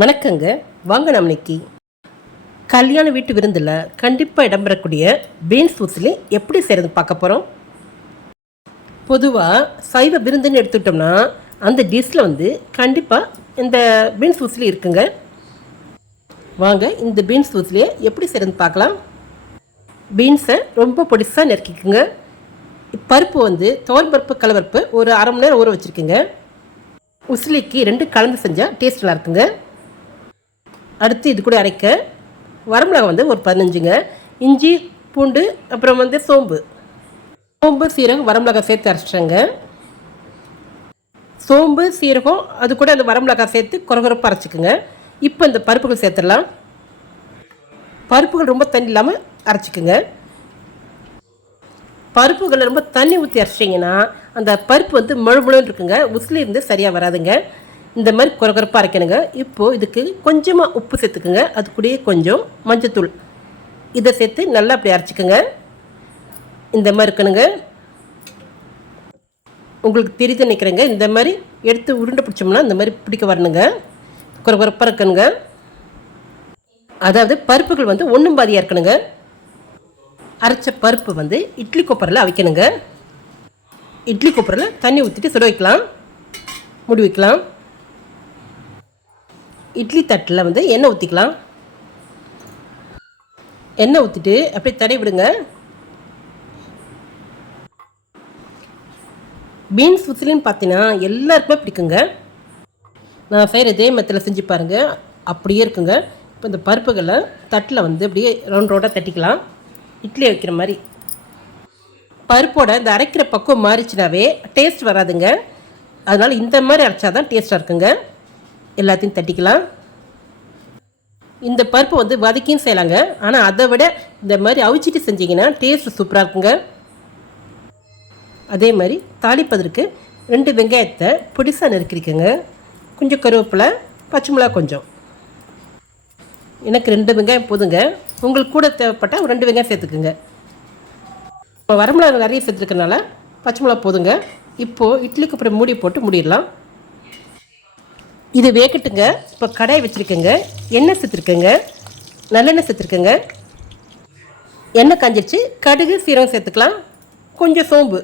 வணக்கங்க. வாங்க நம்ம இன்னைக்கு கல்யாண வீட்டு விருந்தில் கண்டிப்பாக இடம்பெறக்கூடிய பீன்ஸ் ஊசிலி எப்படி செய்கிறது பார்க்க போகிறோம் பொதுவாக சைவ விருந்துன்னு எடுத்துக்கிட்டோம்னா அந்த டிஷ்ஷில் வந்து கண்டிப்பாக இந்த பீன்ஸ் ஊசிலி இருக்குங்க. வாங்க இந்த பீன்ஸ் ஊசிலியை எப்படி செய்கிறதுன்னு பார்க்கலாம். பீன்ஸை ரொம்ப பொடிசாக நறுக்கிக்குங்க. பருப்பு வந்து தோல் பருப்பு கலவருப்பு ஒரு அரை மணி நேரம் ஊற வச்சுருக்குங்க. உசிலிக்கு ரெண்டு கலந்து செஞ்சால் டேஸ்ட் நல்லா இருக்குங்க. அடுத்து இது கூட அரைக்க வரமிளகா வந்து ஒரு பதினஞ்சுங்க. இஞ்சி பூண்டு அப்புறம் வந்து சோம்பு. சோம்பு சீரகம் வரமிளகா சேர்த்து அரைச்சிட்டேங்க. சோம்பு சீரகம் அது கூட அந்த வரமிளகா சேர்த்து குறகுறப்பாக அரைச்சிக்கோங்க. இப்போ இந்த பருப்புகள் சேர்த்துடலாம். பருப்புகள் ரொம்ப தண்ணி இல்லாமல் அரைச்சிக்கோங்க. பருப்புகளை ரொம்ப தண்ணி ஊற்றி அரைச்சிட்டிங்கன்னா அந்த பருப்பு வந்து முழு முழுன்னு இருக்குங்க உசிலிருந்து சரியாக வராதுங்க. இந்த மாதிரி குறகுறப்பாக அரைக்கணுங்க. இப்போது இதுக்கு கொஞ்சமாக உப்பு சேர்த்துக்குங்க. அது கூடயே கொஞ்சம் மஞ்சத்தூள். இதை சேர்த்து நல்லா அப்படி அரைச்சிக்கோங்க. இந்த மாதிரி இருக்கணுங்க. உங்களுக்கு தெரியுது நினைக்கிறேங்க. இந்த மாதிரி எடுத்து உருண்டை பிடிச்சோம்னா இந்த மாதிரி பிடிக்க வரணுங்க. குறகுறப்பாக இருக்கணுங்க. அதாவது பருப்புகள் வந்து ஒன்றும் பாதியாக இருக்கணுங்க. அரைச்ச பருப்பு வந்து இட்லி கொப்பரில் அவிக்கணுங்க. இட்லி கொப்பரில் தண்ணி ஊற்றிட்டு சுட வைக்கலாம். முடி வைக்கலாம். இட்லி தட்டில் வந்து எண்ணெய் ஊற்றிக்கலாம் எண்ணெய் ஊற்றிட்டு அப்படியே தடை விடுங்க. பீன்ஸ் உசிலின்னு பார்த்தீங்கன்னா எல்லாருக்குமே பிடிக்குங்க. நான் செய்கிற இதே மெத்தில் செஞ்சு பாருங்கள் அப்படியே இருக்குங்க. இப்போ இந்த பருப்புகளை தட்டில் வந்து அப்படியே ரவுண்ட் ரவுண்டாக தட்டிக்கலாம். இட்லி வைக்கிற மாதிரி. பருப்போட இந்த அரைக்கிற பக்குவம் மாறிச்சுனாவே டேஸ்ட் வராதுங்க. அதனால் இந்த மாதிரி அரைச்சா தான் டேஸ்ட்டாக இருக்குங்க. எல்லாத்தையும் தட்டிக்கலாம். இந்த பருப்பு வந்து வதக்கியும் செய்யலாங்க. ஆனால் அதை விட இந்த மாதிரி அவிச்சிட்டு செஞ்சிங்கன்னா டேஸ்ட் சூப்பராக இருக்குங்க. அதே மாதிரி தாளிப்பதற்கு ரெண்டு வெங்காயத்தை பொடிசாக நறுக்கிருக்குங்க. கொஞ்சம் கருவேப்பிலை பச்சை மிளகா கொஞ்சம். எனக்கு ரெண்டு வெங்காயம் போதுங்க. உங்களுக்கு கூட தேவைப்பட்டால் ஒரு ரெண்டு வெங்காயம் சேர்த்துக்குங்க. இப்போ வரமிளகா நிறைய சேர்த்துருக்கனால பச்சை மிளகா போதுங்க. இப்போது இட்லிக்கு அப்புறம் மூடி போட்டு மூடிடலாம். இது வேகட்டுங்க. இப்போ கடாய் வச்சுருக்கேங்க. எண்ணெய் சேர்த்துருக்கேங்க. நல்லெண்ணெய் சேர்த்துருக்கேங்க. எண்ணெய் காஞ்சிருச்சு. கடுகு சீரகம் சேர்த்துக்கலாம். கொஞ்சம் சோம்பு.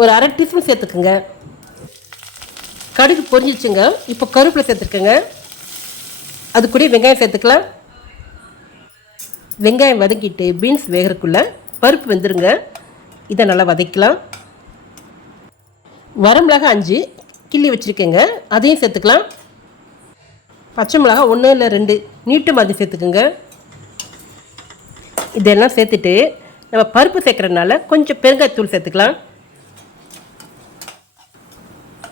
ஒரு அரை டீஸ்பூன் சேர்த்துக்குங்க. கடுகு பொரிஞ்சிச்சுங்க இப்போ கருப்பில் சேர்த்துருக்கேங்க. அது கூட வெங்காயம் சேர்த்துக்கலாம். வெங்காயம் வதக்கிட்டு பீன்ஸ் வேகிறதுக்குள்ளே பருப்பு வெந்துருங்க. இதை நல்லா வதக்கலாம். வரமிளகா அஞ்சு கிள்ளி வச்சுருக்கேங்க. அதையும் சேர்த்துக்கலாம். பச்சை மிளகா ஒன்று இல்லை ரெண்டு. நீட்டு மாதிரி சேர்த்துக்குங்க. இதெல்லாம் சேர்த்துட்டு நம்ம பருப்பு சேர்க்குறதுனால கொஞ்சம் பெருங்காயத்தூள் சேர்த்துக்கலாம்.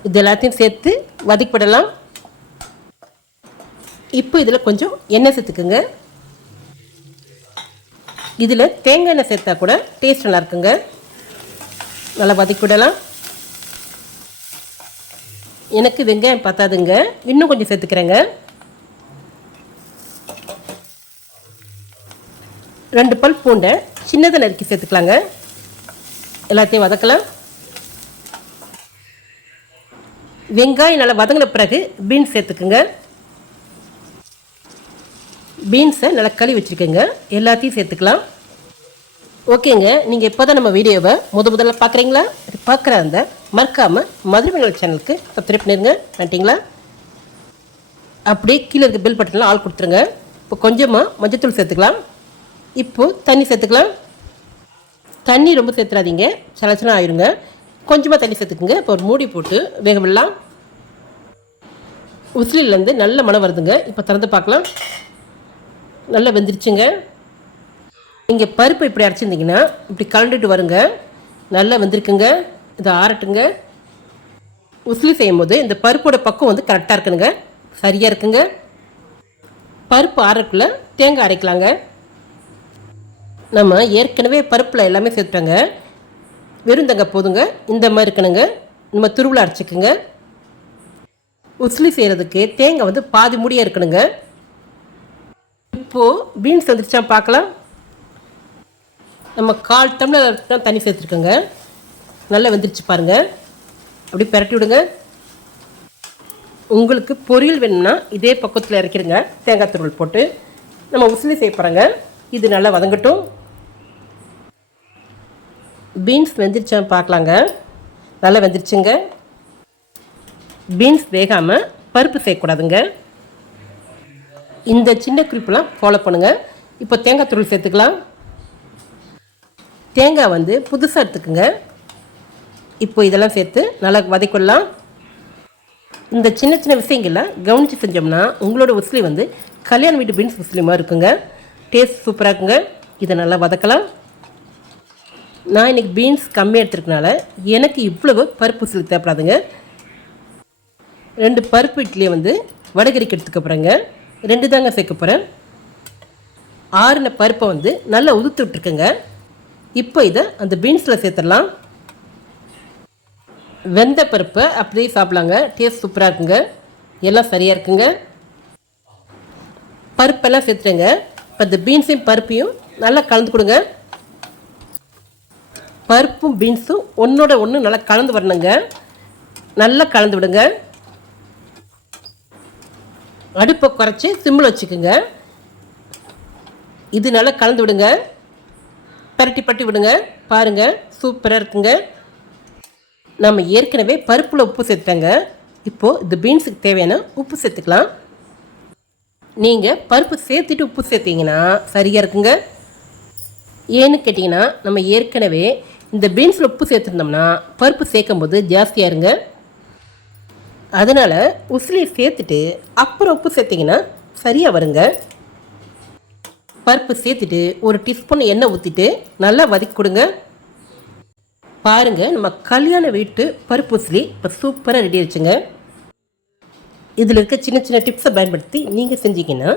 இது எல்லாத்தையும் சேர்த்து வதக்கிவிடலாம். இப்போ இதில் கொஞ்சம் எண்ணெய் சேர்த்துக்குங்க. இதில் தேங்காய் எண்ணெய் சேர்த்தா கூட டேஸ்ட் நல்லா இருக்குங்க. நல்லா வதக்கி விடலாம் எனக்கு வெங்காயம் பத்தாதுங்க. இன்னும் கொஞ்சம் சேர்த்துக்கிறேங்க. ரெண்டு பல் பூண்டை சின்னதை நறுக்கி சேர்த்துக்கலாங்க. எல்லாத்தையும் வதக்கலாம். வெங்காயம் நல்லா வதங்கின பிறகு பீன்ஸ் சேர்த்துக்குங்க. பீன்ஸை நல்லா கழுவி வச்சுருக்கேங்க. எல்லாத்தையும் சேர்த்துக்கலாம். ஓகேங்க. நீங்கள் இப்போ தான் நம்ம வீடியோவை முத முதல்ல பார்க்குறீங்களா பார்க்குற அந்த மறக்காமல் மதுரை மங்கள் சேனலுக்கு சப்ஸ்கிரைப் பண்ணிடுங்க நன்றிங்களா அப்படியே கீழே இருக்க பில் பட்டன்லாம் ஆள் கொடுத்துருங்க. இப்போ கொஞ்சமாக மஞ்சத்தூள் சேர்த்துக்கலாம். இப்போது தண்ணி சேர்த்துக்கலாம். தண்ணி ரொம்ப சேர்த்துறாதீங்க. சலச்சலாம் ஆயிருங்க. கொஞ்சமாக தண்ணி சேர்த்துக்குங்க. இப்போ ஒரு மூடி போட்டு வேக விடலாம். உசிலிலேருந்து நல்ல மனம் வருதுங்க. இப்போ திறந்து பார்க்கலாம். நல்லா வெந்துருச்சுங்க. நீங்கள் பருப்பு இப்படி அரைச்சிருந்தீங்கன்னா இப்படி கலண்டுட்டு வருங்க. நல்லா வந்திருக்குங்க. இதை ஆறட்டுங்க. உசிலி செய்யும் போது இந்த பருப்போட பக்கம் வந்து கரெக்டாக இருக்கணுங்க. சரியாக இருக்குங்க. பருப்பு ஆறக்குள்ளே தேங்காய் அரைக்கலாங்க. நம்ம ஏற்கனவே பருப்பில் எல்லாமே சேர்த்துட்டோங்க. வெறும் தங்க போதுங்க. இந்த மாதிரி இருக்கணுங்க. நம்ம திருவிழா அரைச்சிக்குங்க. உசிலி செய்கிறதுக்கு தேங்காய் வந்து பாதி முடியாக இருக்கணுங்க. இப்போது பீன்ஸ் வந்துருச்சா பார்க்கலாம். நம்ம கால் டம்ளர் தான் தண்ணி சேர்த்துருக்கோங்க. நல்லா வெந்துருச்சு பாருங்கள் அப்படி பிரட்டி விடுங்க. உங்களுக்கு பொரியல் வேணும்னா இதே பக்கத்தில் இறக்கிடுங்க. தேங்காய் துருள் போட்டு நம்ம உசிலி செய்ய போகிறோங்க இது நல்லா வதங்கட்டும். பீன்ஸ் வெந்துருச்சான்னு பார்க்கலாங்க நல்லா வெந்துருச்சுங்க. பீன்ஸ் வேகாமல் பருப்பு சேர்க்கக்கூடாதுங்க இந்த சின்ன குறிப்பெல்லாம் ஃபாலோ பண்ணுங்கள் இப்போ தேங்காய் துருள் சேர்த்துக்கலாம். தேங்காய் வந்து புதுசாக எடுத்துக்குங்க. இப்போ இதெல்லாம் சேர்த்து நல்லா வதக்கிடலாம். இந்த சின்ன சின்ன விஷயங்கள்லாம் கவனித்து செஞ்சோம்னா உங்களோட உசிலி வந்து கல்யாண வீட்டு பீன்ஸ் உசிலி இருக்குங்க. டேஸ்ட் சூப்பராக இருக்குங்க. இதை நல்லா வதக்கலாம். நான் இன்றைக்கி பீன்ஸ் கம்மியாக எடுத்துருக்கனால எனக்கு இவ்வளவு பருப்பு உசிலி தேவைப்படாதுங்க. ரெண்டு பருப்பு இட்லியை வந்து வடகரிக்கு எடுத்துக்க போகிறேங்க ரெண்டு தாங்க சேர்க்க போகிறேன் ஆறுன பருப்பை வந்து நல்லா உதுத்து விட்ருக்குங்க இப்போ இதை அந்த பீன்ஸில் சேர்த்துடலாம். வெந்த பருப்பை அப்படியே சாப்பிட்லாங்க. டேஸ்ட் சூப்பராக இருக்குங்க. எல்லாம் சரியாக இருக்குங்க. பருப்பெல்லாம் சேர்த்துட்டேங்க இப்போ இந்த பீன்ஸையும் பருப்பையும் நல்லா கலந்து கொடுங்க. பருப்பும் பீன்ஸும் ஒன்றோட ஒன்று நல்லா கலந்து வரணுங்க. நல்லா கலந்து விடுங்க. அடுப்பை குறைச்சி சிம்மில் வச்சுக்கோங்க. இது நல்லா கலந்து விடுங்க. பரட்டி பட்டி விடுங்க பாருங்கள் சூப்பராக இருக்குங்க. நம்ம ஏற்கனவே பருப்பில் உப்பு சேர்த்துட்டேங்க. இப்போது இந்த பீன்ஸுக்கு தேவையான உப்பு சேர்த்துக்கலாம். நீங்கள் பருப்பு சேர்த்துட்டு உப்பு சேர்த்தீங்கன்னா சரியாக இருக்குங்க. ஏன்னு கேட்டிங்கன்னா நம்ம ஏற்கனவே இந்த பீன்ஸில் உப்பு சேர்த்துருந்தோம்னா பருப்பு சேர்க்கும் போது ஜாஸ்தியாக இருங்க. அதனால் உசிலியை சேர்த்துட்டு அப்புறம் உப்பு சேர்த்திங்கன்னா சரியாக வருங்க. பருப்பு சேர்த்துட்டு ஒரு டீஸ்பூன் எண்ணெய் ஊற்றிட்டு நல்லா வதக்கி கொடுங்க. பாருங்கள் நம்ம கல்யாண வீட்டு பருப்பு உசிலி இப்போ சூப்பராக ரெடி ஆயிடுச்சுங்க. இதில் இருக்க சின்ன சின்ன டிப்ஸை பயன்படுத்தி நீங்கள் செஞ்சீங்கன்னா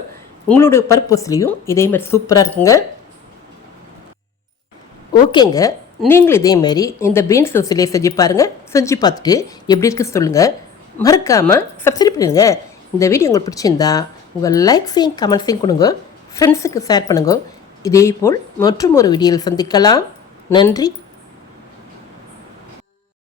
உங்களுடைய பருப்பு உசிலியும் இதே மாதிரி சூப்பராக இருக்குங்க. ஓகேங்க நீங்களும் இதேமாரி இந்த பீன்ஸ் உசிலியை செஞ்சு பாருங்கள் செஞ்சு பார்த்துட்டு எப்படி இருக்கு சொல்லுங்கள் மறக்காமல் சப்ஸ்கிரைப் பண்ணிடுங்க. இந்த வீடியோ உங்களுக்கு பிடிச்சிருந்தா உங்கள் லைக்ஸையும் கமெண்ட்ஸையும் கொடுங்க. ஃப்ரெண்ட்ஸுக்கு ஷேர் பண்ணுங்க. இதே போல் மற்றும் ஒரு வீடியோவில் சந்திக்கலாம். நன்றி.